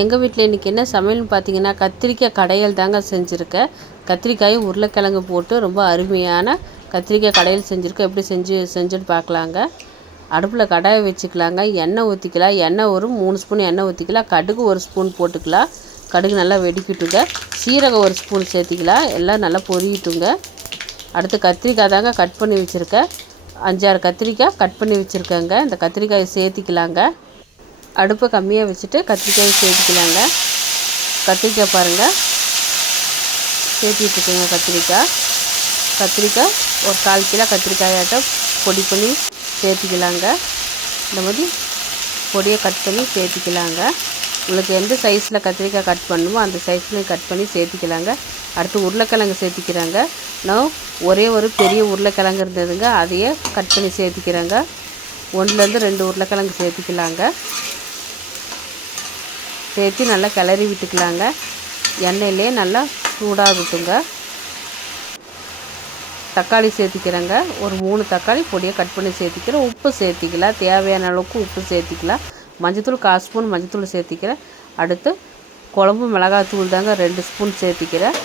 எங்கள் வீட்டில் இன்றைக்கி என்ன சமையல்னு பார்த்தீங்கன்னா கத்திரிக்காய் கடையல் தாங்க செஞ்சுருக்கேன் கத்திரிக்காயும் உருளைக்கிழங்கு போட்டு ரொம்ப அருமையான கத்திரிக்காய் கடையல் செஞ்சுருக்கேன் எப்படி செஞ்சு செஞ்சுட்டு பார்க்கலாங்க அடுப்பில் கடாயை வச்சுக்கலாங்க. எண்ணெய் ஊற்றிக்கலாம் எண்ணெய் ஒரு மூணு ஸ்பூன் எண்ணெய் ஊற்றிக்கலாம் கடுகு ஒரு ஸ்பூன் போட்டுக்கலாம். கடுகு நல்லா வெடிக்கிட்டுங்க. சீரகம் ஒரு ஸ்பூன் சேர்த்திக்கலாம். எல்லாம் நல்லா பொரியட்டுங்க. அடுத்து கத்திரிக்காய் தாங்க கட் பண்ணி வச்சுருக்கேன் அஞ்சாறு கத்திரிக்காய் கட் பண்ணி வச்சுருக்கேங்க. இந்த கத்திரிக்காயை சேர்த்திக்கலாங்க. அடுப்பை கம்மியாக வச்சுட்டு கத்திரிக்காய் சேர்த்துக்கலாங்க. கத்திரிக்காய் பாருங்கள் சேர்த்திட்டுருக்குங்க கத்திரிக்காய். கத்திரிக்காய் ஒரு கால் கிலோ கத்திரிக்காயாட்டம் பொடி பண்ணி சேர்த்திக்கலாங்க. இந்த மாதிரி பொடியை கட் பண்ணி சேர்த்திக்கலாங்க. உங்களுக்கு எந்த சைஸில் கத்திரிக்காய் கட் பண்ணுமோ அந்த சைஸ்லேயும் கட் பண்ணி சேர்த்திக்கலாங்க. அடுத்து உருளைக்கிழங்கு சேர்த்திக்கிறாங்க. நான் ஒரே ஒரு பெரிய உருளைக்கிழங்கு இருந்ததுங்க. அதையே கட் பண்ணி சேர்த்திக்கிறாங்க. ஒன்றுலேருந்து ரெண்டு உருளைக்கிழங்கு சேர்த்திக்கலாங்க. சேர்த்து நல்லா கிளறி விட்டுக்கலாங்க. எண்ணெயிலே நல்லா சூடாகட்டுங்க தக்காளி சேர்த்திக்கிறேங்க. ஒரு மூணு தக்காளி பொடியை கட் பண்ணி சேர்த்திக்கிறேன். உப்பு சேர்த்திக்கலாம். தேவையான அளவுக்கு உப்பு சேர்த்திக்கலாம். மஞ்சத்தூள் கால் ஸ்பூன் மஞ்சத்தூள் சேர்த்திக்கிறேன். அடுத்து குழம்பு மிளகாத்தூள் தாங்க ரெண்டு ஸ்பூன் சேர்த்திக்கிறேன்.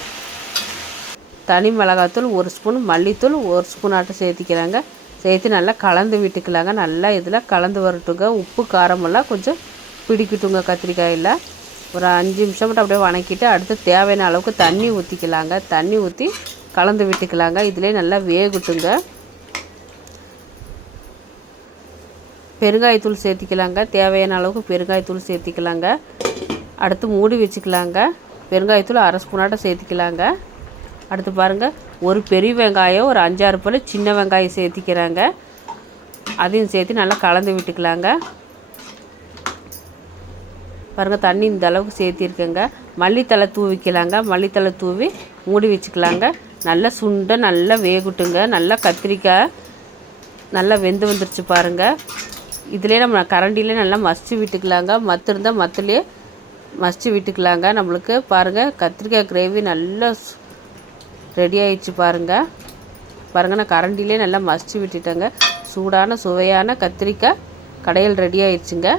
தனி மிளகாத்தூள் ஒரு ஸ்பூன் மல்லித்தூள் ஒரு ஸ்பூன் ஆட்டம் சேர்த்திக்கிறாங்க. சேர்த்து நல்லா கலந்து விட்டுக்கலாங்க. நல்லா இதில் கலந்து வரட்டுங்க. உப்பு காரமெல்லாம் கொஞ்சம் பிடிக்கட்டுங்க கத்திரிக்காயில். ஒரு அஞ்சு நிமிஷம் மட்டும் அப்படியே வணக்கிட்டு அடுத்து தேவையான அளவுக்கு தண்ணி ஊற்றிக்கலாங்க தண்ணி ஊற்றி கலந்து விட்டுக்கலாங்க. இதிலே நல்லா வேகட்டுங்க. பெருங்காயத்தூள் சேர்த்திக்கலாங்க. தேவையான அளவுக்கு பெருங்காயத்தூள் சேர்த்திக்கலாங்க. அடுத்து மூடி வச்சுக்கலாங்க. பெருங்காயத்தூள் அரை ஸ்பூனாட்ட சேர்த்திக்கலாங்க. அடுத்து பாருங்கள் ஒரு பெரிய வெங்காயம் ஒரு அஞ்சாறு போல் சின்ன வெங்காயம் சேர்த்திக்கிறாங்க. அதையும் சேர்த்து நல்லா கலந்து விட்டுக்கலாங்க. பாருங்கள் தண்ணி இந்த அளவுக்கு சேர்த்திருக்கேங்க. மல்லித்தலை தூவிக்கலாங்க. மல்லித்தலை தூவி மூடி வச்சுக்கலாங்க. நல்லா சுண்டை நல்லா வேகட்டுங்க. நல்லா கத்திரிக்காய் நல்லா வெந்து வந்துருச்சு பாருங்கள் இதிலே நம்ம கரண்டிலே நல்லா மசிச்சு விட்டுக்கலாங்க. மத்து இருந்தால் மத்துலேயே மசிச்சு விட்டுக்கலாங்க. நம்மளுக்கு பாருங்கள் கத்திரிக்காய் கிரேவி நல்லா ரெடி ஆயிடுச்சு பாருங்கள் பாருங்கள் நான் கரண்டிலே நல்லா மசிச்சு விட்டுட்டேங்க. சூடான சுவையான கத்திரிக்காய் கடையில் ரெடி ஆயிடுச்சுங்க.